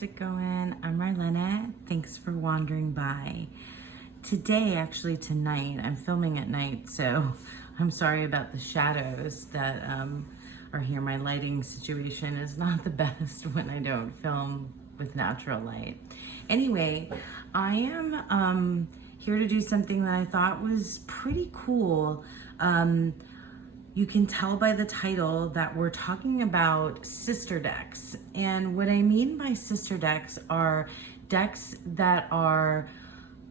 how's it going? I'm Marlena. Thanks for wandering by. Today, actually tonight, I'm filming at night, so I'm sorry about the shadows that are here. My lighting situation is not the best when I don't film with natural light. Anyway, I am here to do something that I thought was pretty cool. You can tell by the title that we're talking about sister decks. And what I mean by sister decks are decks that are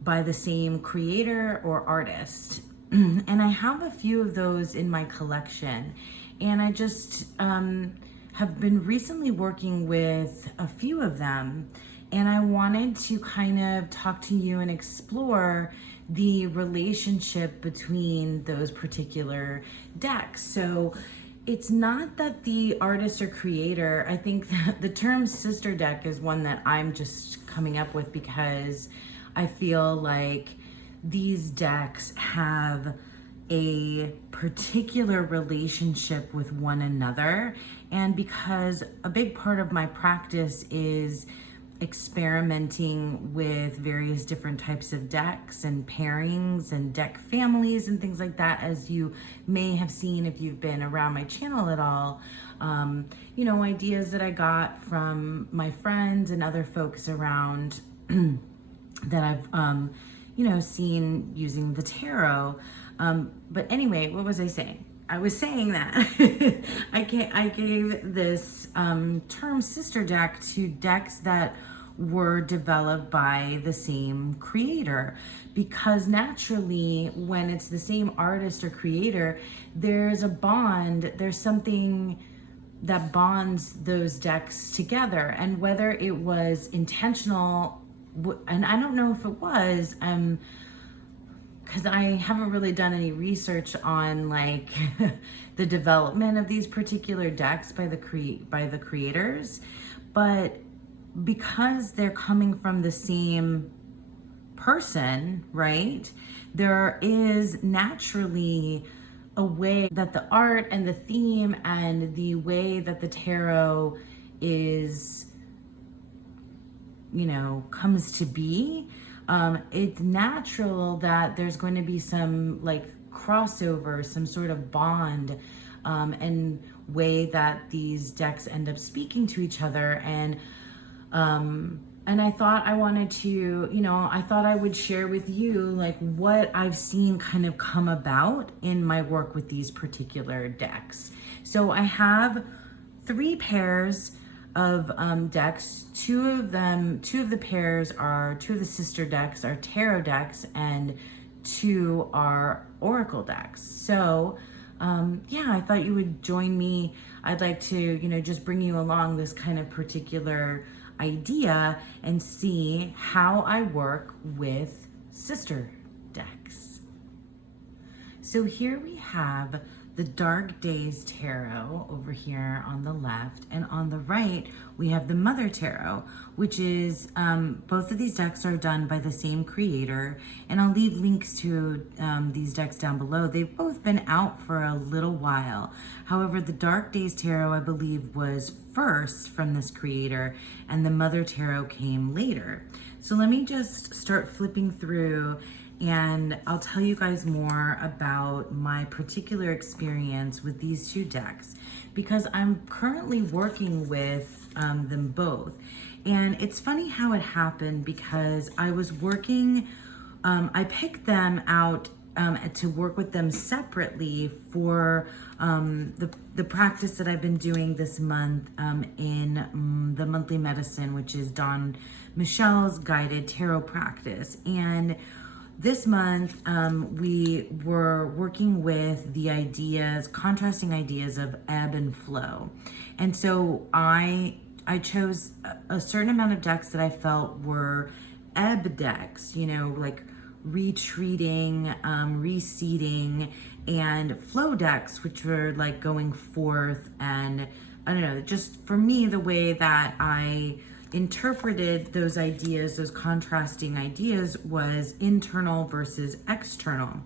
by the same creator or artist. And I have a few of those in my collection. And I just have been recently working with a few of them. And I wanted to kind of talk to you and explore the relationship between those particular decks. So it's not that the artist or creator, I think that the term sister deck is one that I'm just coming up with because I feel like these decks have a particular relationship with one another. And because a big part of my practice is experimenting with various different types of decks and pairings and deck families and things like that, as you may have seen if you've been around my channel at all. You know, ideas that I got from my friends and other folks around that I've you know, seen using the tarot. But anyway, what was I saying? I was saying that I gave this term sister deck to decks that were developed by the same creator, because naturally when it's the same artist or creator, there's a bond, there's something that bonds those decks together. And whether it was intentional, and I don't know if it was, because I haven't really done any research on like the development of these particular decks by the creators, but because they're coming from the same person, right? There is naturally a way that the art and the theme and the way that the tarot is, you know, comes to be. It's natural that there's going to be some like crossover, some sort of bond, and way that these decks end up speaking to each other. And I thought I wanted to, you know, I thought I would share with you like what I've seen kind of come about in my work with these particular decks. So I have 3 pairs of decks. Two of the pairs are, 2 of the sister decks are tarot decks and 2 are oracle decks. So yeah, I thought you would join me. I'd like to, you know, just bring you along this kind of particular idea and see how I work with sister decks. So here we have the Dark Days Tarot over here on the left, and on the right we have the Mother Tarot, which is both of these decks are done by the same creator, and I'll leave links to these decks down below. They've both been out for a little while. However, the Dark Days Tarot, I believe, was first from this creator, and the Mother Tarot came later. So let me just start flipping through and I'll tell you guys more about my particular experience with these 2 decks, because I'm currently working with them both. And it's funny how it happened, because I was working, I picked them out to work with them separately for the practice that I've been doing this month in the monthly medicine, which is Dawn Michelle's guided tarot practice. And this month, we were working with the ideas, contrasting ideas of ebb and flow. And so I chose a certain amount of decks that I felt were ebb decks, you know, like retreating, receding, and flow decks, which were like going forth. And I don't know, just for me, the way that I interpreted those ideas, those contrasting ideas, was internal versus external.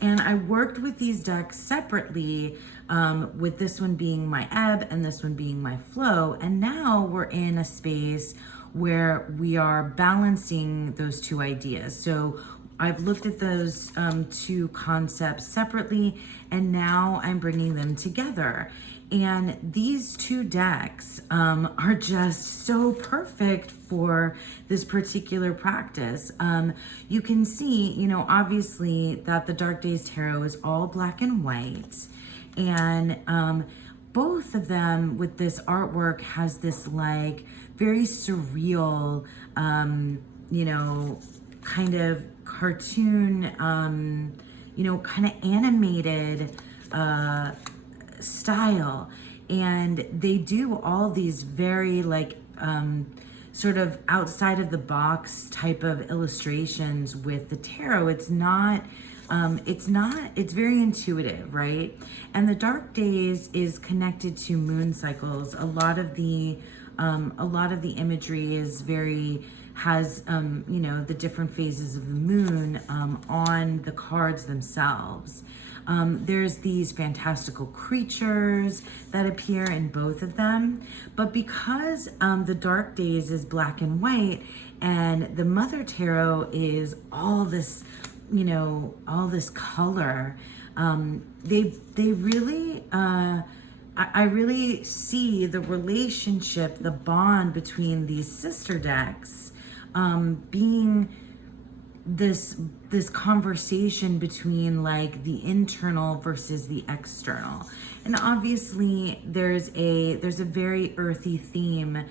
And I worked with these decks separately, with this one being my ebb and this one being my flow. And now we're in a space where we are balancing those two ideas. So I've looked at those two concepts separately, and now I'm bringing them together. And these two decks are just so perfect for this particular practice. You can see, obviously that the Dark Days Tarot is all black and white. And both of them with this artwork has this like very surreal, kind of cartoon, kind of animated style. And they do all these very like sort of outside of the box type of illustrations with the tarot. It's very intuitive, right? And the Dark Days is connected to moon cycles. A lot of the imagery has the different phases of the moon on the cards themselves. There's these fantastical creatures that appear in both of them, but because the Dark Days is black and white and the Mother Tarot is all this color, they really, I really see the relationship, the bond between these sister decks being this conversation between like the internal versus the external. And obviously there's a very earthy theme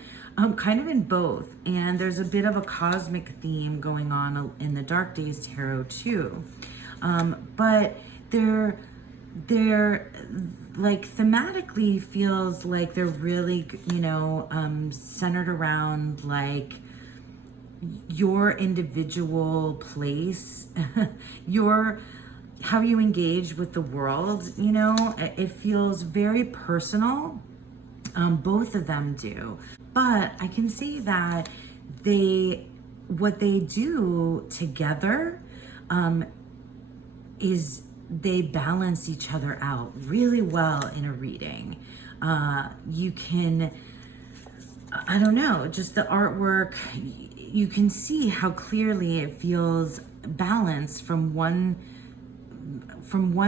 kind of in both, and there's a bit of a cosmic theme going on in the Dark Days Tarot too. But they're like thematically feels like they're really centered around like your individual place, how you engage with the world. It feels very personal. Both of them do, but I can say that what they do together is they balance each other out really well in a reading. You can, I don't know, just the artwork, you can see how clearly it feels balanced from one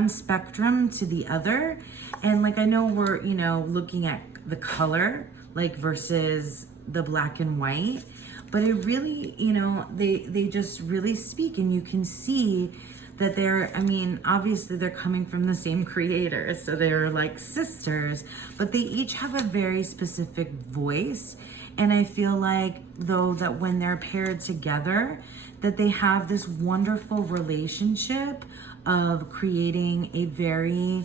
spectrum to the other. And like, I know we're, looking at the color, like versus the black and white, but it really, they just really speak, and you can see that obviously they're coming from the same creator, so they're like sisters, but they each have a very specific voice. And I feel like, though, that when they're paired together, that they have this wonderful relationship of creating a very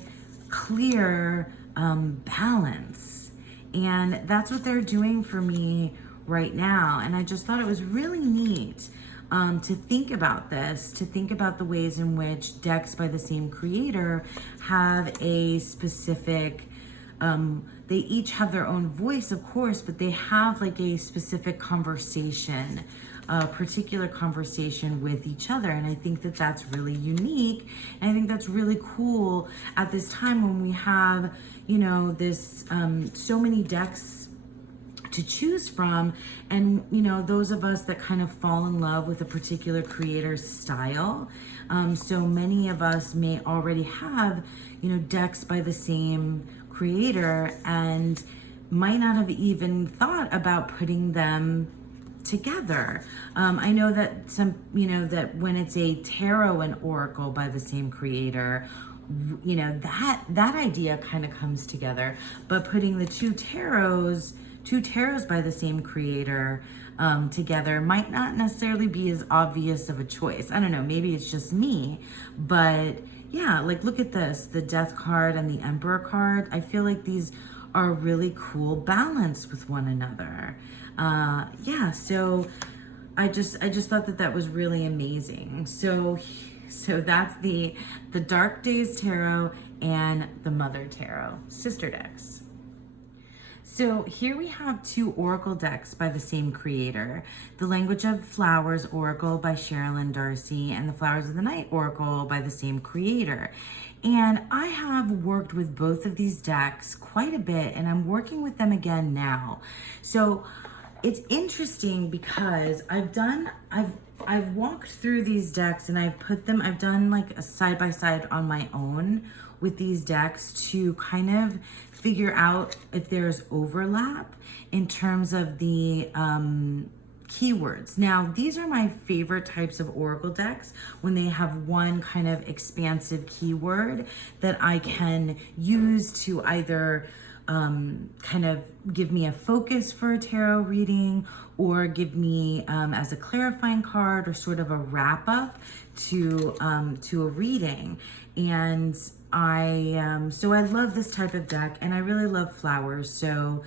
clear balance. And that's what they're doing for me right now. And I just thought it was really neat to think about this, to think about the ways in which decks by the same creator have a specific, they each have their own voice, of course, but they have like a specific conversation, a particular conversation with each other. And I think that that's really unique. And I think that's really cool at this time when we have, this, so many decks to choose from. And, those of us that kind of fall in love with a particular creator's style. So many of us may already have, decks by the same creator and might not have even thought about putting them together. I know that that when it's a tarot and oracle by the same creator, that idea kind of comes together. But putting the two tarots by the same creator together might not necessarily be as obvious of a choice. I don't know, maybe it's just me, but yeah, like look at this, the Death card and the Emperor card. I feel like these are really cool balance with one another. So I just thought that was really amazing. So that's the Dark Days Tarot and the Mother Tarot sister decks. So here we have two oracle decks by the same creator. The Language of Flowers Oracle by Sherilyn Darcy and the Flowers of the Night Oracle by the same creator. And I have worked with both of these decks quite a bit, and I'm working with them again now. So it's interesting because I've walked through these decks and I've done like a side by side on my own with these decks to kind of figure out if there's overlap in terms of the keywords. Now, these are my favorite types of oracle decks when they have one kind of expansive keyword that I can use to either kind of give me a focus for a tarot reading, or give me as a clarifying card, or sort of a wrap up to a reading. And so I love this type of deck, and I really love flowers. So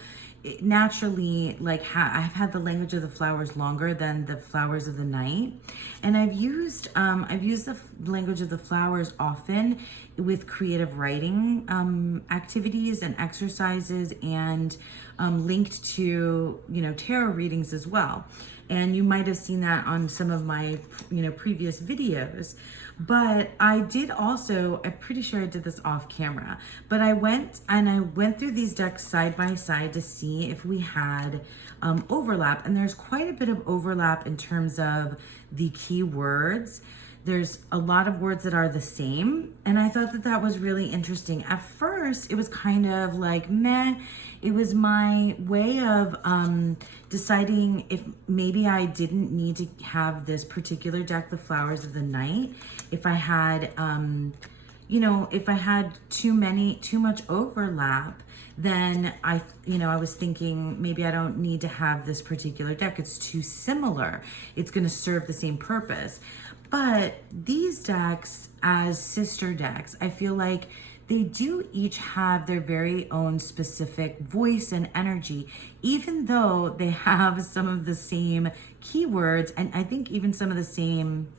naturally, like I've had the Language of the Flowers longer than the Flowers of the Night, and I've used the Language of the Flowers often with creative writing activities and exercises, and linked to tarot readings as well. And you might have seen that on some of my previous videos. But I did also, I'm pretty sure I did this off camera, but I went through these decks side by side to see if we had overlap. And there's quite a bit of overlap in terms of the key words. There's a lot of words that are the same, and I thought that that was really interesting. At first, it was kind of like meh. It was my way of deciding if maybe I didn't need to have this particular deck, the Flowers of the Night, if I had, if I had too much overlap, then I was thinking maybe I don't need to have this particular deck. It's too similar. It's going to serve the same purpose. But these decks as sister decks, I feel like they do each have their very own specific voice and energy, even though they have some of the same keywords, and I think even some of the same,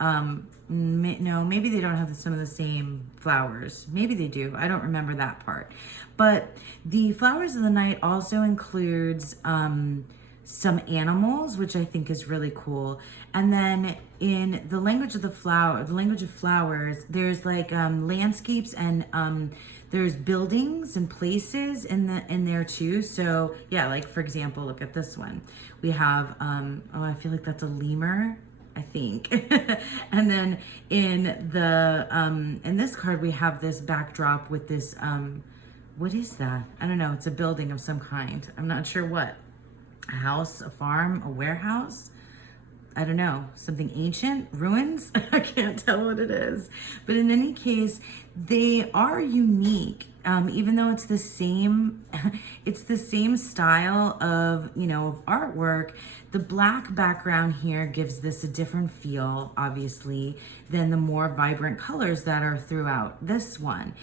no, maybe they don't have some of the same flowers. Maybe they do. I don't remember that part. But the Flowers of the Night also includes some animals, which I think is really cool. And then in the Language of the Flowers, there's like landscapes, and there's buildings and places in there too. So yeah, like for example, look at this one. We have I feel like that's a lemur, I think. And then in this card we have this backdrop with this what is that? I don't know. It's a building of some kind. I'm not sure what. A house, a farm, a warehouse. I don't know, something ancient, ruins. I can't tell what it is. But in any case, they are unique. Even though it's the same, it's the same style of, of artwork. The black background here gives this a different feel, obviously, than the more vibrant colors that are throughout this one.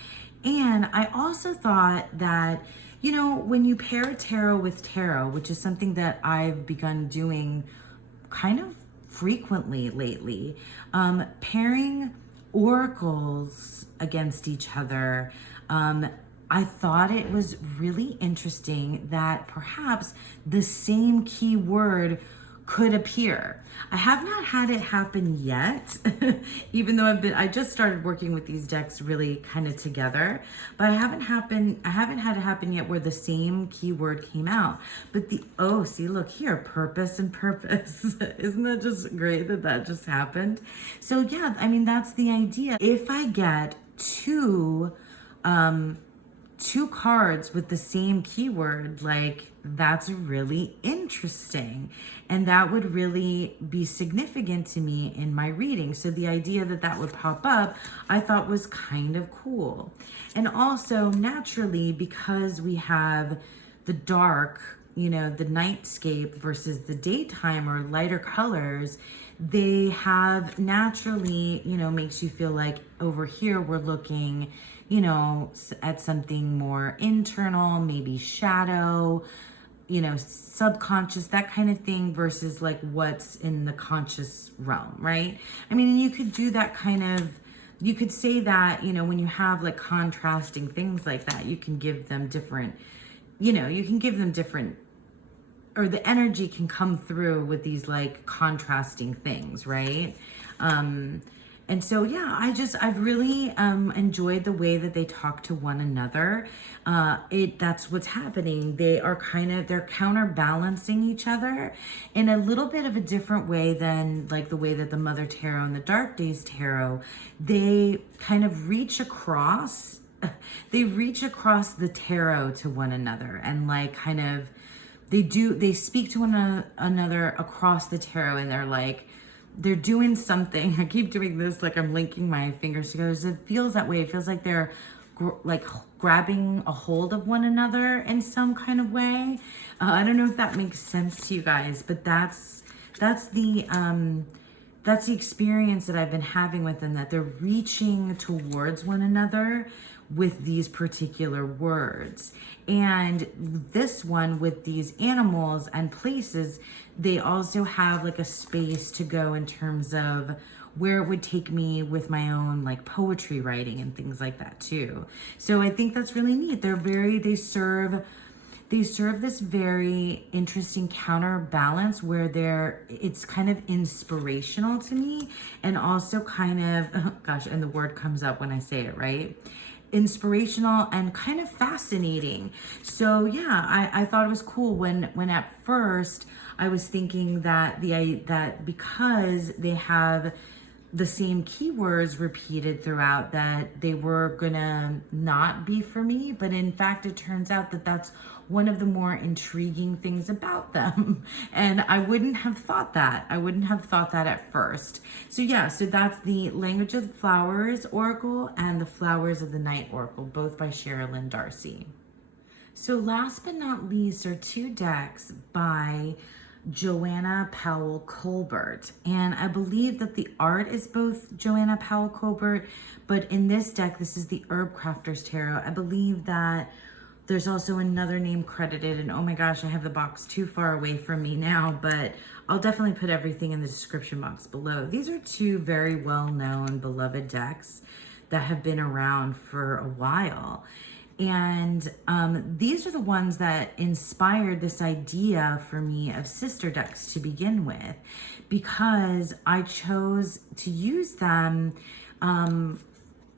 And I also thought that, when you pair tarot with tarot, which is something that I've begun doing kind of frequently lately, pairing oracles against each other, I thought it was really interesting that perhaps the same key word could appear. I have not had it happen yet, even though I just started working with these decks really kind of together, but I haven't had it happen yet where the same keyword came out. But see, look here, purpose and purpose. Isn't that just great that just happened? So yeah, I mean, that's the idea. If I get two cards with the same keyword, like that's really interesting, and that would really be significant to me in my reading. So the idea that would pop up, I thought was kind of cool. And also naturally, because we have the dark, the nightscape versus the daytime or lighter colors, they have naturally, makes you feel like over here we're looking at something more internal, maybe shadow, subconscious, that kind of thing, versus like what's in the conscious realm, right? I mean, you could do that you could say that, when you have like contrasting things like that, you can give them different you can give them different, or the energy can come through with these like contrasting things, right? And so, yeah, I've really enjoyed the way that they talk to one another. That's what's happening. They're counterbalancing each other in a little bit of a different way than like the way that the Mother Tarot and the Dark Days Tarot, they kind of reach across, they reach across the tarot to one another, and like kind of, they speak to one another across the tarot, and they're doing something. I keep doing this, like I'm linking my fingers together. So it feels that way. It feels like they're like grabbing a hold of one another in some kind of way. I don't know if that makes sense to you guys, but that's the experience that I've been having with them, that they're reaching towards one another with these particular words. And this one with these animals and places, they also have like a space to go in terms of where it would take me with my own like poetry writing and things like that too. So I think that's really neat. They serve this very interesting counterbalance where it's kind of inspirational to me, and also kind of, oh gosh, and the word comes up when I say it, right? Inspirational and kind of fascinating. So yeah, I thought it was cool when at first I was thinking that that because they have the same keywords repeated throughout, that they were gonna not be for me, but in fact it turns out that that's one of the more intriguing things about them. And I wouldn't have thought that at first. So yeah, so that's the Language of the Flowers Oracle and the Flowers of the Night Oracle, both by Sherilyn Darcy. So last but not least are two decks by Joanna Powell Colbert, and I believe that the art is both Joanna Powell Colbert, but in this deck, this is the Herb Crafters Tarot. I believe that there's also another name credited, and oh my gosh, I have the box too far away from me now, but I'll definitely put everything in the description box below. These are two very well-known, beloved decks that have been around for a while. And these are the ones that inspired this idea for me of sister decks to begin with, because I chose to use them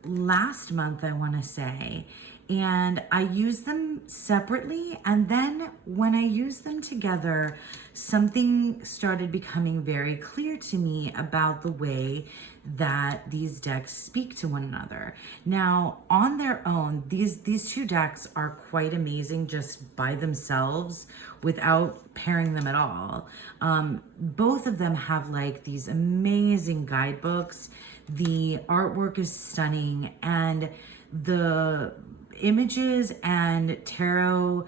last month, I want to say, and I used them separately, and then when I used them together, something started becoming very clear to me about the way that these decks speak to one another. Now, on their own, these two decks are quite amazing just by themselves without pairing them at all. Both of them have like these amazing guidebooks. The artwork is stunning, and the images and tarot,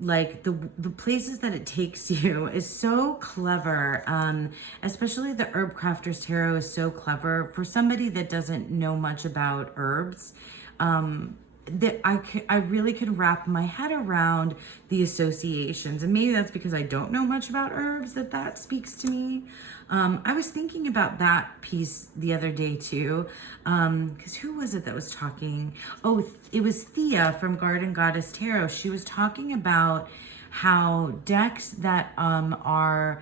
like the places that it takes you is so clever. Especially the Herb Crafters Tarot is so clever for somebody that doesn't know much about herbs. That I really could wrap my head around the associations, and maybe that's because I don't know much about herbs that speaks to me. I was thinking about that piece the other day too, because who was it that was talking? Oh, it was Thea from Garden Goddess Tarot. She was talking about how decks that have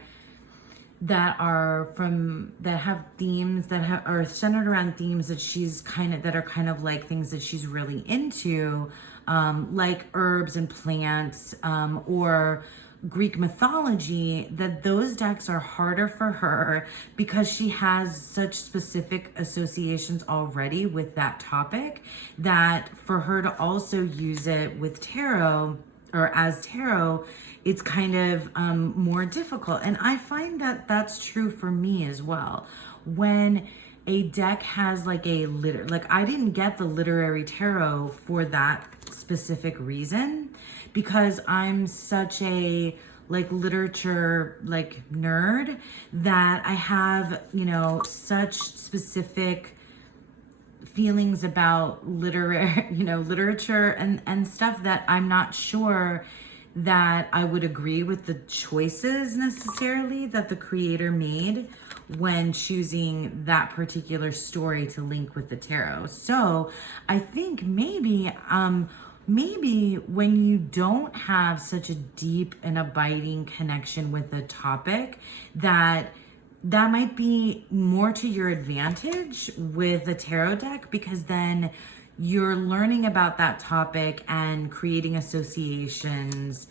themes that are centered around themes that are kind of like things that she's really into, like herbs and plants, or Greek mythology, that those decks are harder for her because she has such specific associations already with that topic, that for her to also use it with tarot or as tarot, it's kind of more difficult. And I find that that's true for me as well. When a deck has like I didn't get the literary tarot for that specific reason, because I'm such a literature nerd that I have, such specific feelings about literature and stuff, that I'm not sure that I would agree with the choices necessarily that the creator made when choosing that particular story to link with the tarot. So I think maybe maybe when you don't have such a deep and abiding connection with a topic, that might be more to your advantage with a tarot deck, because then you're learning about that topic and creating associations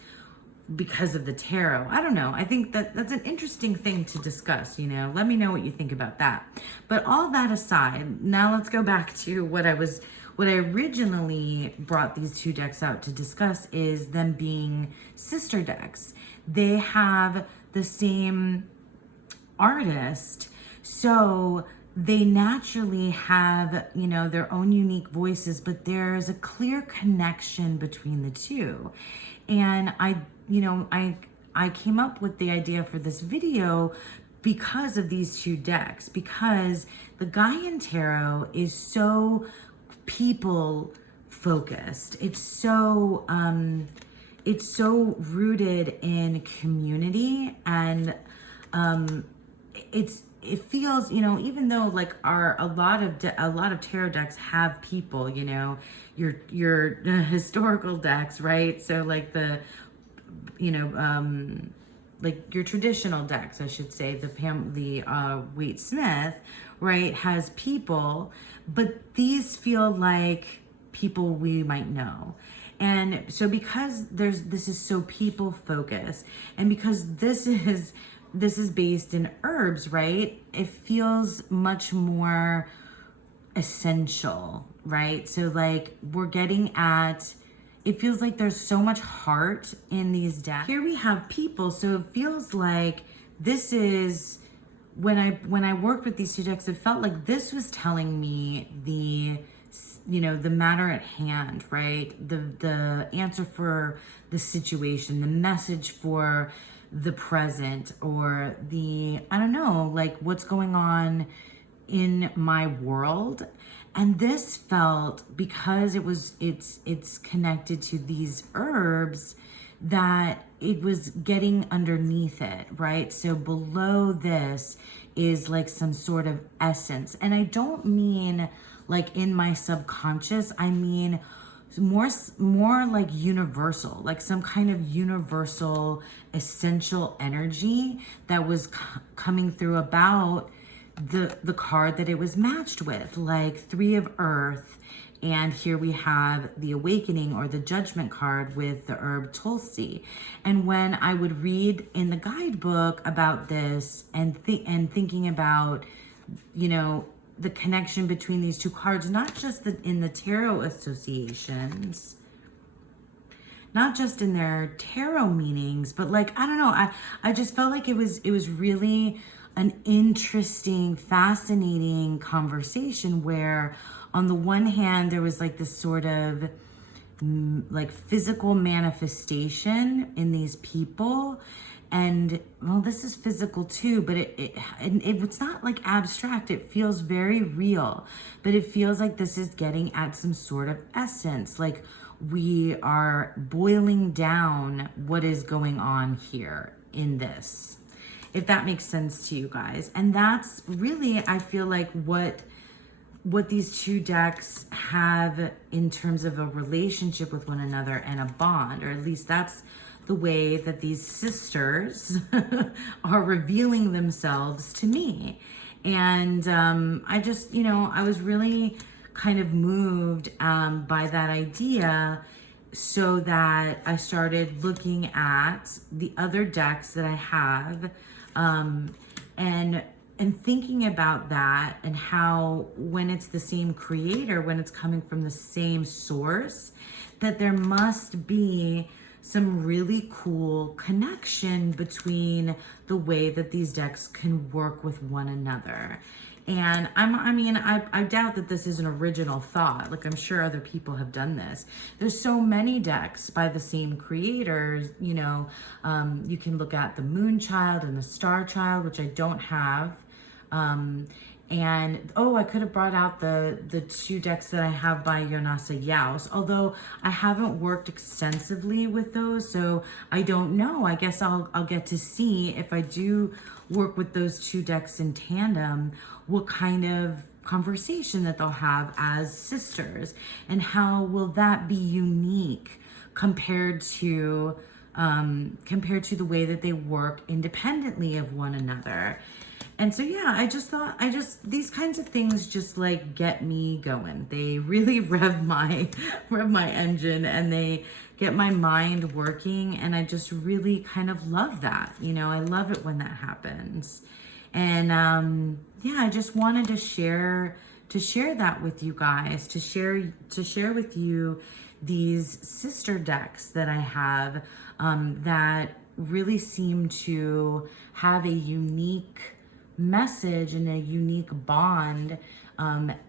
because of the tarot. I don't know. I think that that's an interesting thing to discuss, you know. Let me know what you think about that. But all that aside, now let's go back to what I originally brought these two decks out to discuss, is them being sister decks. They have the same artist, so they naturally have, you know, their own unique voices, but there's a clear connection between the two. And I came up with the idea for this video because of these two decks, because the Gaian Tarot is so people focused. It's so rooted in community, and it feels, you know, even though like a lot of tarot decks have people, you know, your historical decks, right? So like the, you know, like your traditional decks, I should say, the Waite Smith, right, has people, but these feel like people we might know. And so because this is so people focused, and because this is based in herbs, right, it feels much more essential, right? So like we're getting at, it feels like there's so much heart in these decks. Here we have people, so it feels like this is, when I worked with these two decks, it felt like this was telling me the, you know, the matter at hand, right? The answer for the situation, the message for the present, or the, I don't know, like what's going on in my world. And this felt, because it's connected to these herbs, that it was getting underneath it, right? So below this is like some sort of essence. And I don't mean like in my subconscious, I mean more like universal, like some kind of universal essential energy that was coming through about the card that it was matched with, like Three of Earth. And here we have the Awakening, or the Judgment card, with the herb Tulsi. And when I would read in the guidebook about this and thinking about, you know, the connection between these two cards, not just in the tarot associations, not just in their tarot meanings, but like, I don't know, I just felt like it was really an interesting, fascinating conversation, where on the one hand, there was like this sort of like physical manifestation in these people. And well, this is physical too, but it's not like abstract. It feels very real, but it feels like this is getting at some sort of essence. Like we are boiling down what is going on here in this, if that makes sense to you guys. And that's really, I feel like what these two decks have in terms of a relationship with one another and a bond, or at least that's the way that these sisters are revealing themselves to me. And I just, you know, I was really kind of moved by that idea, so that I started looking at the other decks that I have, and thinking about that, and how when it's the same creator, when it's coming from the same source, that there must be some really cool connection between the way that these decks can work with one another. And I doubt that this is an original thought. Like, I'm sure other people have done this. There's so many decks by the same creators, you know. You can look at the Moon Child and the Star Child, which I don't have. And I could have brought out the two decks that I have by Yonasa Yaus, although I haven't worked extensively with those, so I don't know. I guess I'll get to see, if I do work with those two decks in tandem, what kind of conversation that they'll have as sisters, and how will that be unique compared to the way that they work independently of one another. And so, yeah, I just thought, these kinds of things just like get me going. They really rev my engine, and they get my mind working. And I just really kind of love that. You know, I love it when that happens. And yeah, I just wanted to share that with you guys, to share with you these sister decks that I have that really seem to have a unique message and a unique bond,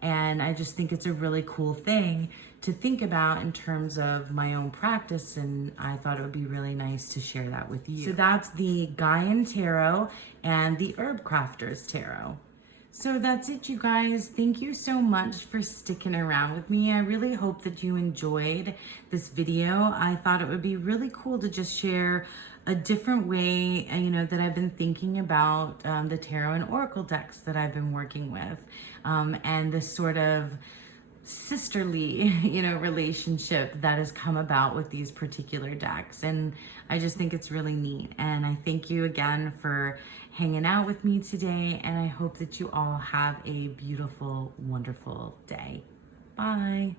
and I just think it's a really cool thing to think about in terms of my own practice, and I thought it would be really nice to share that with you. So that's the Gaian Tarot and the Herb Crafters Tarot. So that's it, you guys. Thank you so much for sticking around with me. I really hope that you enjoyed this video. I thought it would be really cool to just share a different way, you know, that I've been thinking about the tarot and oracle decks that I've been working with, and this sort of sisterly, you know, relationship that has come about with these particular decks. And I just think it's really neat. And I thank you again for hanging out with me today. And I hope that you all have a beautiful, wonderful day. Bye.